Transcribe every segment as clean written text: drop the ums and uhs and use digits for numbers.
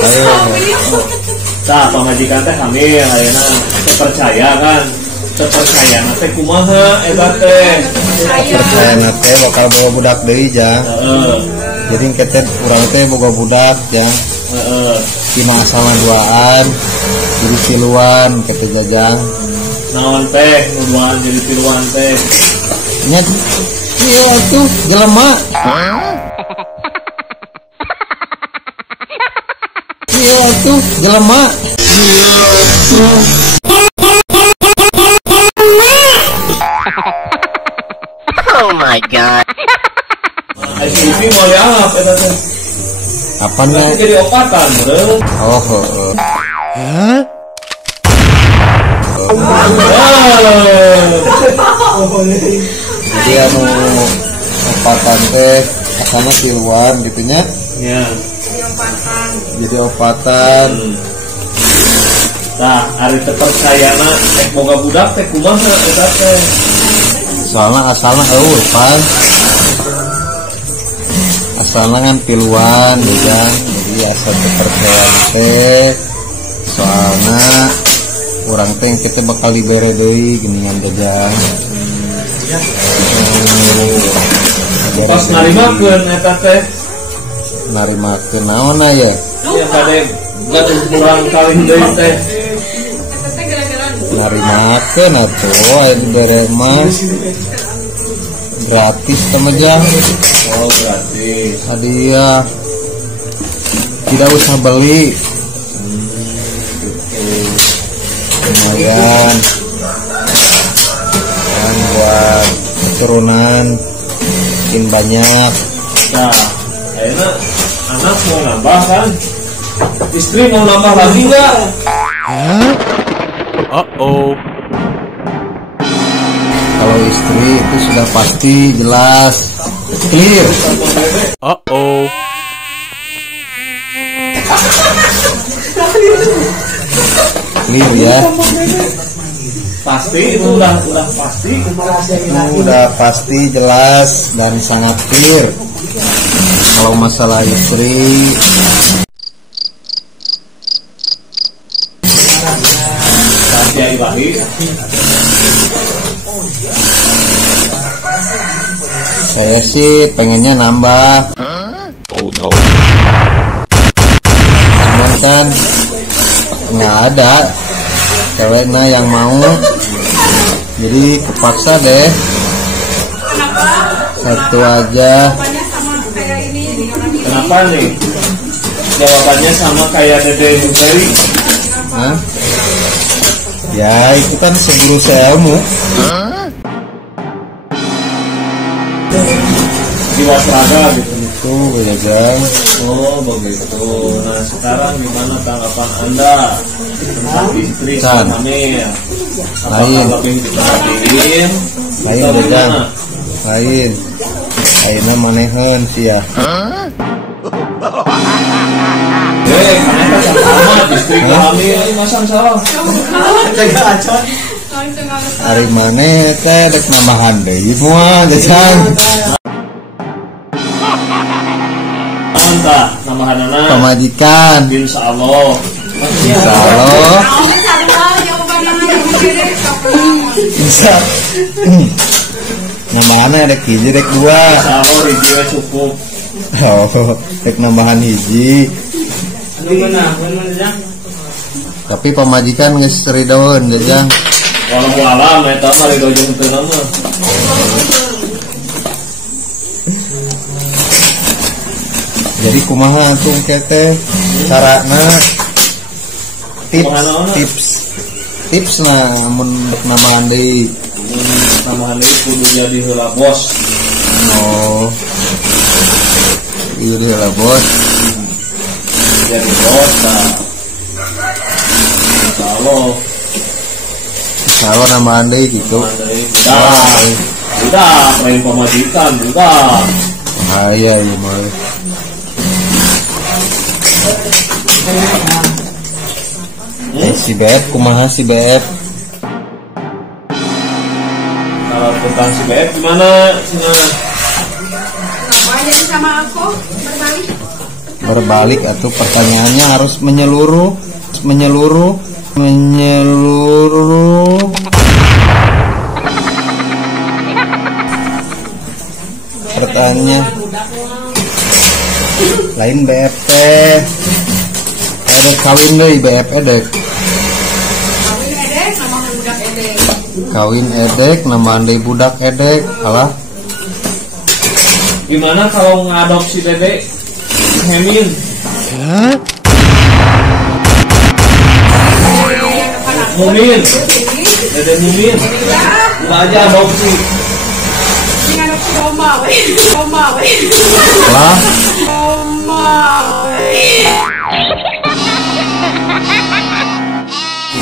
Ayo. Tah pamajikan teh hamil ayeuna percaya kan. Percaya teh kumaha eta teh. Percaya nate bakal bawa budak deui jang. Jadi ketet urang teh boga budak jang. Cina asalna duaan jadi tiluan kata jajang. Naon teh nuduhan jadi tiluan teh. Nya iya tuh jelema. Iya tuh jelema. Oh my god. Ini mau dianggap eta teh. Apanya? Jadi opatan, bro. Oh. Hah? Jadi anu opatan teh asalna tiluan gitu nya. Ya. Jadi opatan. Nah, ari teu percayana ek boga budak teh kumaha eta teh. Soalnya asalna eueuh pan. Asalna kan tiluan jang. Jadi asal percaya teh soalna urang teh kita bakal dibere deui geuningan jajang. Pas narimakeun eta teh. Narimakeun naon aya? Ya kade gaduh kurang kali deui teh. Narimakeun atuh aya dibere mah. Gratis temajang. Oh, gratis. Hadiah. Tidak usah beli. Lumayan. Dan buat keturunan makin banyak. Nah, ayeuna anak mau nambah kan? Istri mau nambah lagi enggak? Uh-oh. Kalau istri itu sudah pasti jelas clear. Uh-oh. Clear ya. Pasti itu udah pasti. Itu udah pasti jelas dan sangat clear. Kalau masalah istri Rahasia ilahi. saya sih pengennya nambah. Oh no. Cuman kan nggak ada ceweknya yang mau, jadi kepaksa deh satu aja. Kenapa nih? Jawabannya sama kayak Dede Nugari. Hah? Ya itu kan seguru seilmu. Jiwasraya gitu. Itu ya gang. Oh begitu. Nah sekarang gimana tanggapan Anda tentang istri Kan. hamil? Apakah Lain. lebih diperhatiin? Lain Atau ya gang. gimana? Lain. Lainnya manehan sih ya. Karena kan sama istri hamil masang salah. Hari mana teh dek nambahan deui moal jajan. Entah nambahan anak. Pamajikan. Insya Allah. Insyaallah. Insya. Nambahannya dek hiji dek dua. Insya Allah hiji cukup. Oh, dek nambahan hiji. Tapi pamajikan geus ridhoeun jajang. Walau alam eta mah ridho jeung teu nama. Jadi kumaha tuh kete carana tips nah mun nambahan deui. Nambahan deui kudu jadi heula bos. Oh. Ieu lah bos. Jadi bos nah. Insya Allah. Kalau nambahan deui gitu. Udah, main pemajikan udah. Bahaya ieu mah. Si Beb, kumaha si Beb? Kalau tentang si Beb gimana? Kenapa jadi sama aku berbalik? berbalik atau pertanyaannya harus menyeluruh. Pertanyaannya lain BFT edek kawin deh BF edek kawin edek nama deui budak edek alah. Gimana kalau ngadopsi Dede Hemin? Mumin, Dede Mumin, aja adopsi. Lah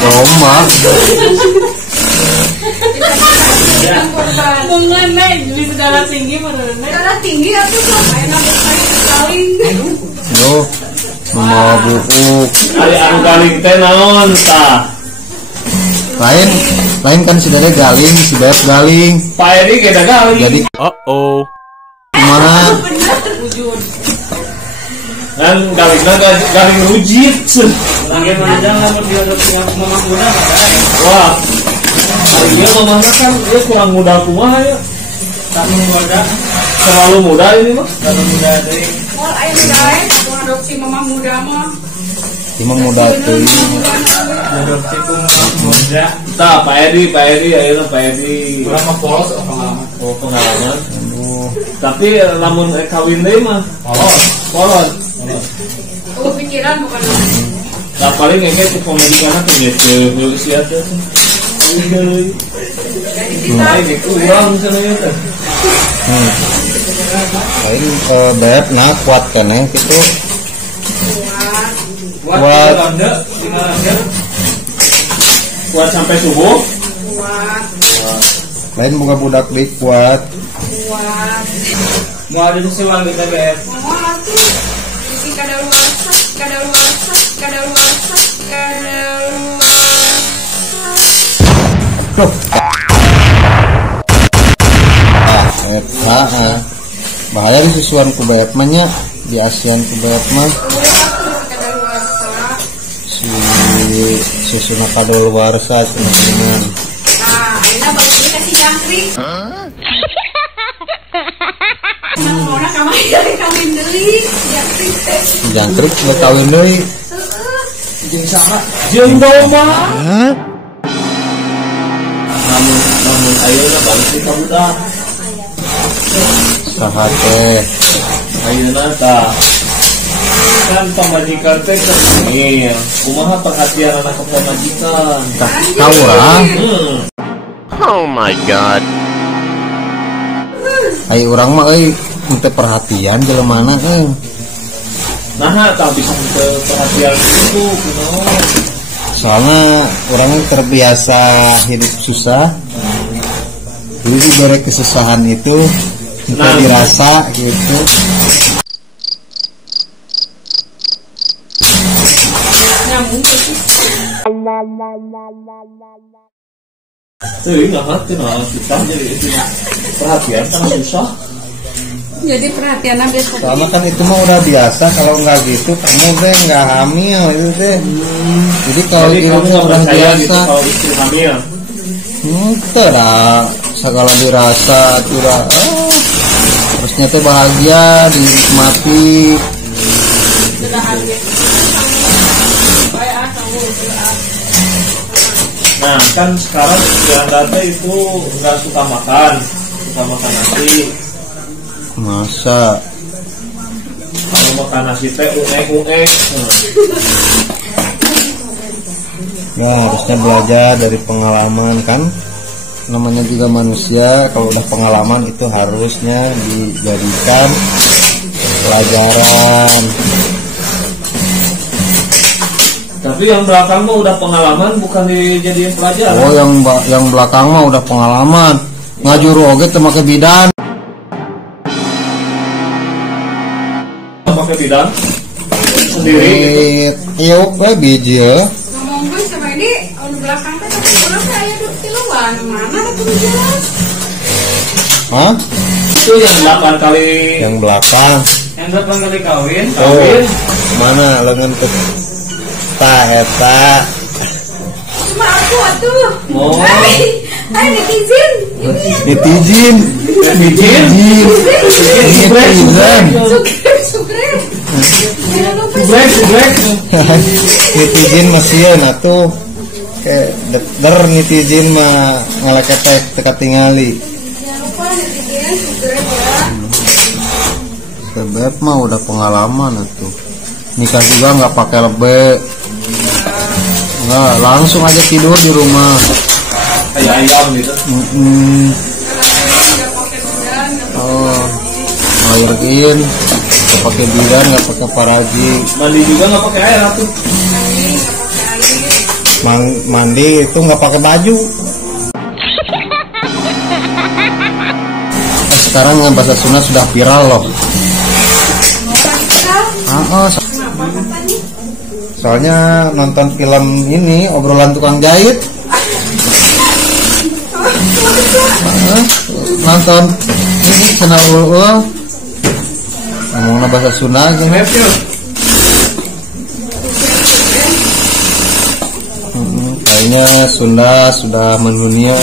Roma mengenai di darah tinggi darah tinggi atau enak sekali Duh mau buku Ari anu galing teh naon tah? lain kan si Dede galing si Beb galing Pak Edi kita galing. jadi gimana kan galingna galing rujit. Lagi panjang lamun diadopsi mama muda Wah. Iya mamahna kan dia kurang muda kumaha ya. tak muda Terlalu muda ini mah. kalau muda dari mau ayo guys adopsi mama muda mah cuma muda tuh adopsi ku muda Tah Pak Edi ayeuna Pak Edi. berapa polos pengalaman Oh pengalaman. Tapi lamun kawin deui mah polos. pikiran bukan Nah paling engke ku pemedikanna teh geus sia teh. Nah ini kurang cenah teh. lain Beb nah kuat keneh gitu buat anda tinggal aja Kuat sampai subuh. lain buka budak deui kuat mau ada sesuatu kita BF bahaya di susuan ku Beb mah nya di ASEAN ku Beb mah si susuna kadaluarsa teman-teman. nah ini baru dikasih jangkrik mau nak kawin deui jangkrik teh Jangkrik buat kawin deui jeung sama Jeung domba. Namun ayeuna balik ka budak. saha teh Ayeuna tah kan pamajikan teh kesini. Kumaha perhatian anak ke pamajikan? ka urang Oh my god. ai urang mah euy teu perhatian jelemana Nah, tak bisa perhatian itu, kunaon? soalnya orangnya terbiasa hidup susah jadi bere kesusahan itu kita dirasa gitu. Tuh, nggak kenal susah jadi itu perhatian kan susah. jadi perhatian habis Soalnya kan itu mah udah biasa, kalau nggak gitu kamu deh nggak hamil itu deh. Jadi kalau Jadi itu kamu nggak udah percaya biasa, gitu kalau istri hamil. tidak segala dirasa tidak. Harusnya teh bahagia dinikmati. Nah, kan sekarang Anda itu nggak suka makan nasi. Masa Kalau makan nasi teh uek. ya harusnya belajar dari pengalaman kan, namanya juga manusia. Kalau udah pengalaman itu harusnya dijadikan pelajaran. Tapi yang belakang mah udah pengalaman, bukan dijadiin pelajaran. Oh yang belakang mah udah pengalaman, ngajuru oge teu make bidan. Pakai bidang sendiri. Ieu we biji ya. ngomong sama ini di belakang teh tapi orang saya duduk di luar mana tuh jelas Hah? Itu yang 8 kali Yang belakang. Endap kali kawin. Mana lengan ke eta Cuma aku atuh. Oh. Hai netizen. netizen Subscribe. Jangan lupa netizen masih atuh kayak der netizen mah ngaleketek teka tingali Jangan lupa netizen subscribe ya. sebab mah udah pengalaman atuh nikah juga nggak pakai lebe nggak langsung aja tidur di rumah Kayak ayam gitu. Oh ngairin nggak pakai bidan nggak pakai paraji Mandi juga nggak pakai air atuh. mandi itu nggak pakai baju. Sekarang yang bahasa Sunda sudah viral loh. Soalnya nonton film ini obrolan tukang jahit. Nonton ini channel Ulul ngomongnya bahasa Sunda gini. Kayaknya Sunda sudah mendunia.